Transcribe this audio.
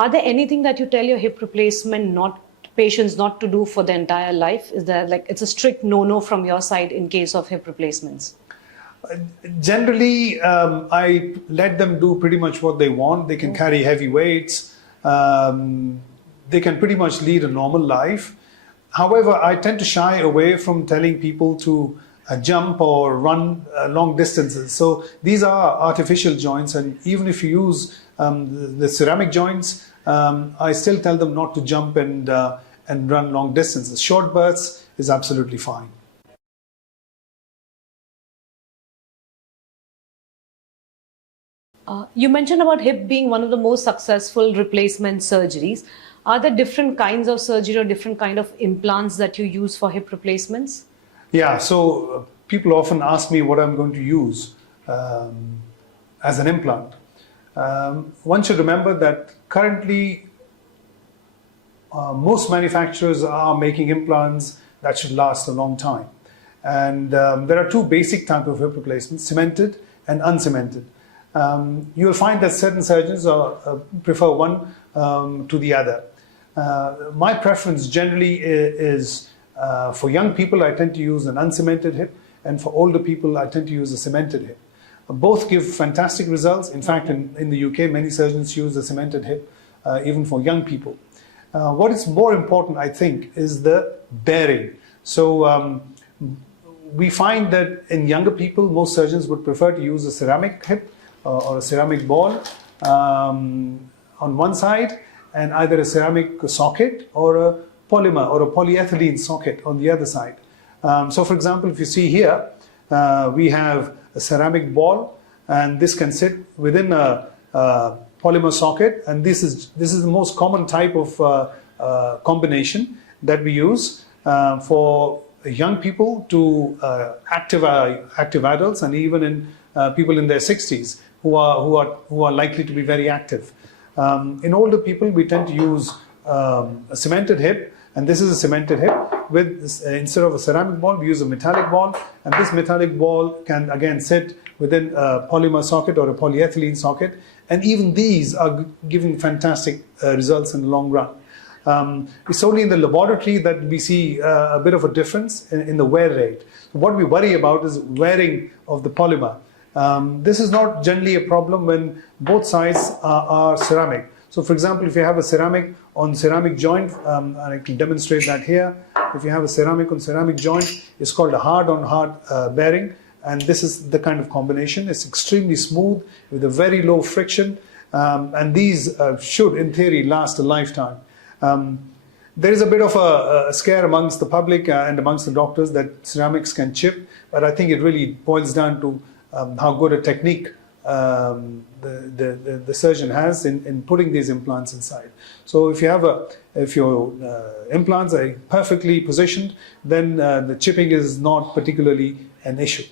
Are there anything that you tell your hip replacement patients not to do for the entire life? Is there like it's a strict no-no from your side in case of hip replacements? Generally, I let them do pretty much what they want. They can carry heavy weights. They can pretty much lead a normal life. However, I tend to shy away from telling people to jump or run long distances. So these are artificial joints, and even if you use the ceramic joints, I still tell them not to jump and run long distances. Short bursts is absolutely fine. You mentioned about hip being one of the most successful replacement surgeries. Are there different kinds of surgery or different kind of implants that you use for hip replacements? Yeah, so people often ask me what I'm going to use as an implant. One should remember that currently most manufacturers are making implants that should last a long time. And there are two basic types of hip replacements, cemented and uncemented. You'll find that certain surgeons prefer one to the other. My preference generally is for young people, I tend to use an uncemented hip, and for older people, I tend to use a cemented hip. Both give fantastic results. In fact, in the UK, many surgeons use the cemented hip even for young people. What is more important, I think, is the bearing. So we find that in younger people, most surgeons would prefer to use a ceramic hip or a ceramic ball on one side, and either a ceramic socket or a polymer or a polyethylene socket on the other side. So for example, if you see here, we have a ceramic ball, and this can sit within a polymer socket, and this is the most common type of combination that we use for young people to active adults, and even in people in their 60s who are likely to be very active. In older people, we tend to use a cemented hip, and this is a cemented hip with instead of a ceramic ball, we use a metallic ball, and this metallic ball can again sit within a polymer socket or a polyethylene socket, and even these are giving fantastic results in the long run. It's only in the laboratory that we see a bit of a difference in the wear rate. So what we worry about is wearing of the polymer. This is not generally a problem when both sides are ceramic. So for example, if you have a ceramic on ceramic joint, and I can demonstrate that here. If you have a ceramic on ceramic joint, it's called a hard-on-hard bearing, and this is the kind of combination. It's extremely smooth with a very low friction, and these should, in theory, last a lifetime. There is a bit of a scare amongst the public and amongst the doctors that ceramics can chip, but I think it really boils down to how good a technique the surgeon has in putting these implants inside. So if your implants are perfectly positioned, then the chipping is not particularly an issue.